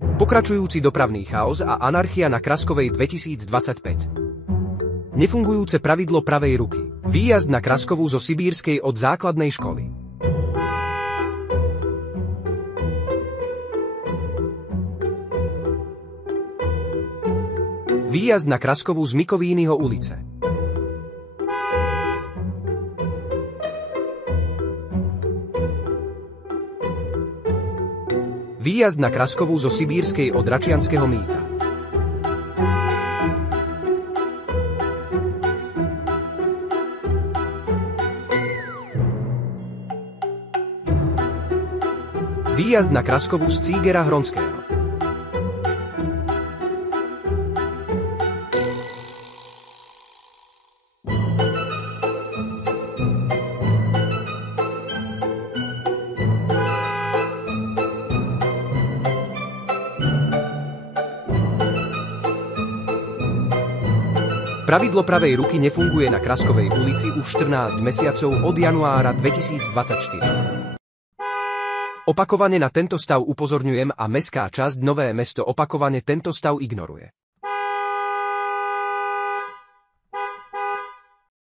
Pokračujúci dopravný chaos a anarchia na Kraskovej 2025. Nefungujúce pravidlo pravej ruky. Výjazd na Kraskovu zo Sibírskej od základnej školy. Výjazd na Kraskovu z Mikovínyho ulice. Výjazd na Kraskovu zo Sibírskej od Račianskeho mýta. Výjazd na Kraskovu z Cígera Hronského. Pravidlo pravej ruky nefunguje na Kraskovej ulici už 14 mesiacov od januára 2024. Opakovane na tento stav upozorňujem a mestská časť Nové Mesto opakovane tento stav ignoruje.